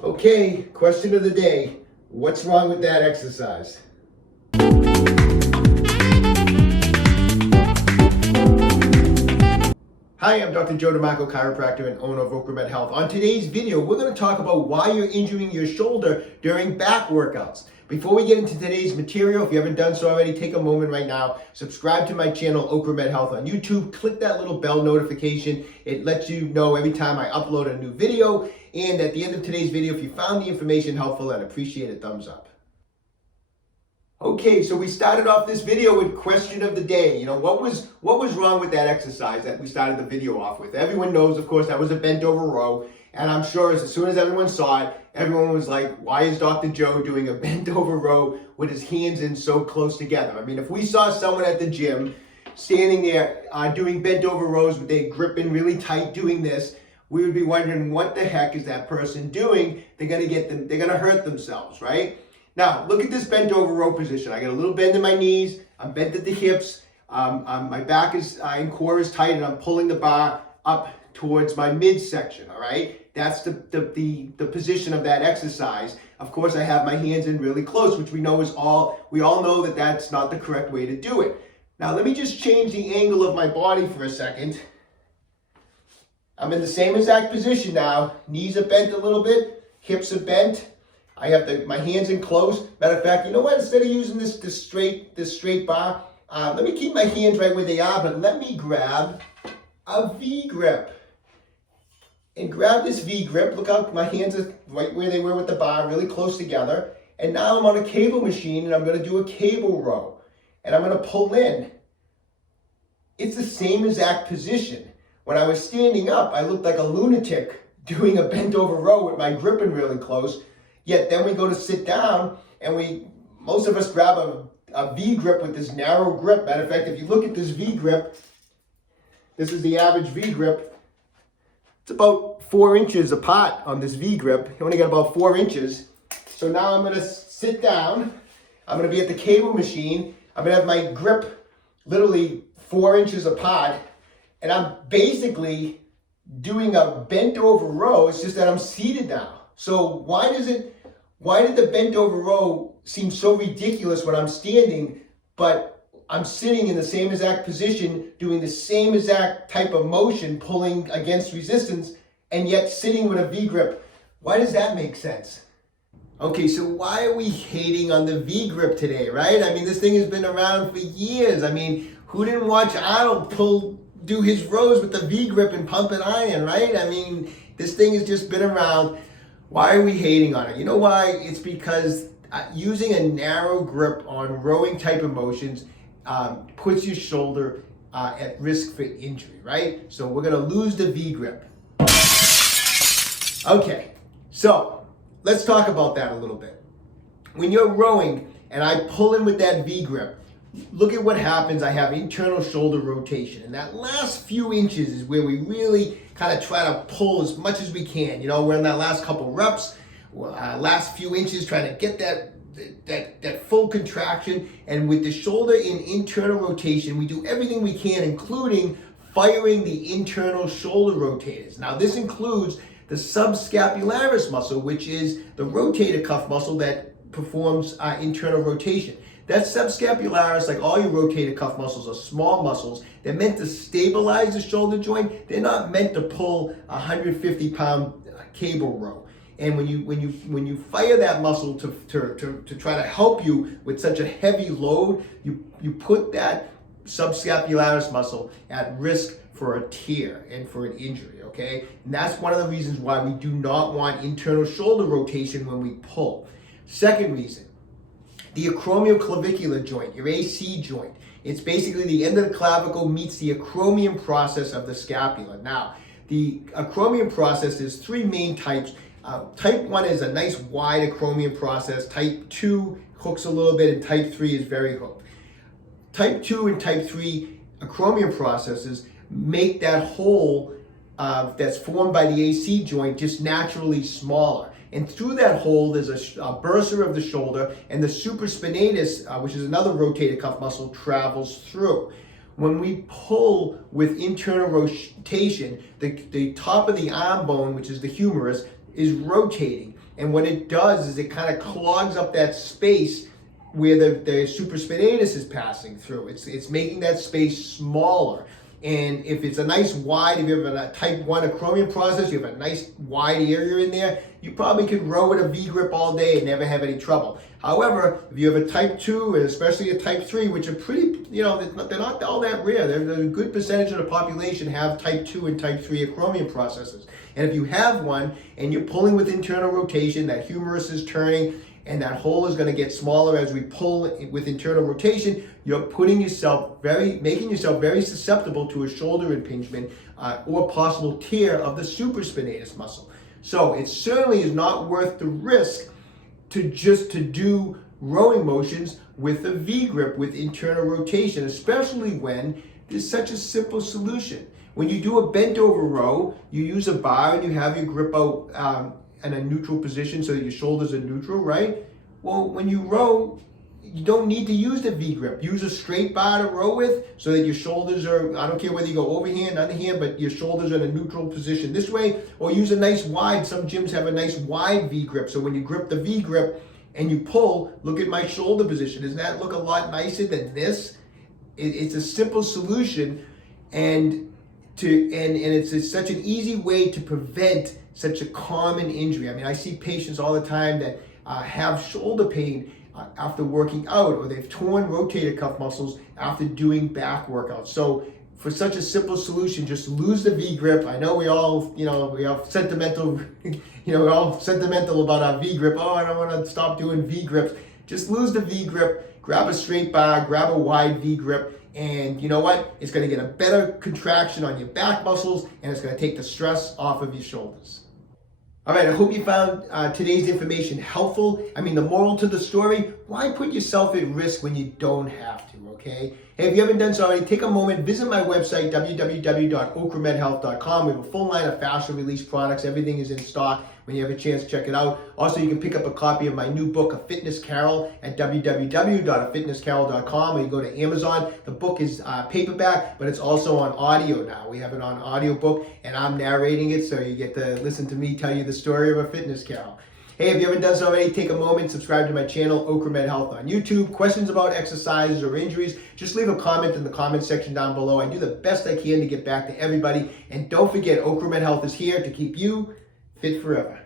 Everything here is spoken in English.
Okay, question of the day. What's wrong with that exercise? Hi, I'm Dr. Joe DeMarco, chiropractor and owner of OcraMed Health. On today's video, we're going to talk about why you're injuring your shoulder during back workouts. Before we get into today's material, if you haven't done so already, take a moment right now, subscribe to my channel, OcraMed Health on YouTube, click that little bell notification. It lets you know every time I upload a new video. And at the end of today's video, if you found the information helpful, I'd appreciate a thumbs up. Okay, so we started off this video with question of the day. What was wrong with that exercise that we started the video off with? Everyone knows, of course, that was a bent over row. And I'm sure as soon as everyone saw it, everyone was like, why is Dr. Joe doing a bent over row with his hands in so close together? I mean, if we saw someone at the gym standing there doing bent over rows with their grip in really tight doing this, we would be wondering, what the heck is that person doing? They're gonna hurt themselves, right? Now, look at this bent over row position. I got a little bend in my knees. I'm bent at the hips. My back is and core is tight, and I'm pulling the bar up towards my midsection, all right? That's the position of that exercise. Of course, I have my hands in really close, which we all know that that's not the correct way to do it. Now, let me just change the angle of my body for a second. I'm in the same exact position now. Knees are bent a little bit, hips are bent. I have my hands in close. Matter of fact, you know what? Instead of using this straight bar, let me keep my hands right where they are, but let me grab a V grip. And grab this V grip. Look how my hands are right where they were with the bar, really close together. And now I'm on a cable machine, and I'm going to do a cable row. And I'm going to pull in. It's the same exact position. When I was standing up, I looked like a lunatic doing a bent over row with my grip in really close. Yet then we go to sit down, and most of us grab a V grip with this narrow grip. Matter of fact, if you look at this V grip, this is the average V grip. It's about 4 inches apart on this V grip. You only got about 4 inches. So now I'm gonna sit down. I'm gonna be at the cable machine. I'm gonna have my grip literally 4 inches apart. And I'm basically doing a bent over row. It's just that I'm seated now. So why did the bent over row seem so ridiculous when I'm standing, but I'm sitting in the same exact position, doing the same exact type of motion, pulling against resistance, and yet sitting with a V grip? Why does that make sense? Okay, so why are we hating on the V grip today, right? I mean, this thing has been around for years. I mean, who didn't watch Arnold do his rows with the V grip and pump and iron, right? I mean, this thing has just been around. Why are we hating on it? You know why? It's because using a narrow grip on rowing type of motions puts your shoulder at risk for injury, right? So we're gonna lose the V grip. Okay, so let's talk about that a little bit. When you're rowing and I pull in with that V grip, look at what happens. I have internal shoulder rotation, and that last few inches is where we really kind of try to pull as much as we can. We're in that last couple reps, last few inches, trying to get that full contraction. And with the shoulder in internal rotation, we do everything we can, including firing the internal shoulder rotators. Now, this includes the subscapularis muscle, which is the rotator cuff muscle that performs internal rotation. That subscapularis, like all your rotator cuff muscles, are small muscles. They're meant to stabilize the shoulder joint. They're not meant to pull a 150-pound cable row. And when you fire that muscle to try to help you with such a heavy load, you put that subscapularis muscle at risk for a tear and for an injury, okay? And that's one of the reasons why we do not want internal shoulder rotation when we pull. Second reason, the acromioclavicular joint, your AC joint. It's basically the end of the clavicle meets the acromion process of the scapula. Now, the acromion process is 3 main types. Type 1 is a nice wide acromion process. Type 2 hooks a little bit, and type 3 is very hooked. Type 2 and type 3 acromion processes make that hole that's formed by the AC joint just naturally smaller. And through that hole, there's a bursar of the shoulder, and the supraspinatus, which is another rotator cuff muscle, travels through. When we pull with internal rotation, the top of the arm bone, which is the humerus, is rotating. And what it does is it kind of clogs up that space where the supraspinatus is passing through. It's making that space smaller. And if it's a nice wide, if you have a type 1 acromion process, you have a nice wide area in there, you probably could row with a V-grip all day and never have any trouble. However, if you have a type 2 and especially a type 3, which are pretty, they're not all that rare. There's a good percentage of the population have type 2 and type 3 acromion processes. And if you have one and you're pulling with internal rotation, that humerus is turning, and that hole is going to get smaller as we pull with internal rotation, you're making yourself very susceptible to a shoulder impingement or possible tear of the supraspinatus muscle. So it certainly is not worth the risk to do rowing motions with a V-grip with internal rotation, especially when there's such a simple solution. When you do a bent over row, you use a bar and you have your grip out in a neutral position so that your shoulders are neutral, right? Well, when you row, you don't need to use the V-grip. Use a straight bar to row with so that your shoulders are, I don't care whether you go overhand, underhand, but your shoulders are in a neutral position this way, or use a nice wide, some gyms have a nice wide V-grip. So when you grip the V-grip and you pull, look at my shoulder position. Doesn't that look a lot nicer than this? It's a simple solution, and it's such an easy way to prevent such a common injury. I mean, I see patients all the time that have shoulder pain after working out, or they've torn rotator cuff muscles after doing back workouts. So for such a simple solution, just lose the V-grip. I know we all sentimental, we're all sentimental about our V-grip. Oh, I don't want to stop doing V-grips. Just lose the V-grip, grab a straight bar, grab a wide V-grip, and you know what? It's going to get a better contraction on your back muscles, and it's going to take the stress off of your shoulders. All right, I hope you found today's information helpful. I mean, the moral to the story, why put yourself at risk when you don't have to, okay? Hey, if you haven't done so already, take a moment, visit my website, www.OcraMedHealth.com. We have a full line of fast release products. Everything is in stock. When you have a chance, check it out. Also, you can pick up a copy of my new book, A Fitness Carol, at www.afitnesscarol.com, or you go to Amazon. The book is paperback, but it's also on audio now. We have it on audiobook, and I'm narrating it, so you get to listen to me tell you the story of A Fitness Carol. Hey, if you haven't done so already, take a moment, subscribe to my channel, OcraMed Health on YouTube. Questions about exercises or injuries, just leave a comment in the comment section down below. I do the best I can to get back to everybody. And don't forget, OcraMed Health is here to keep you fit forever.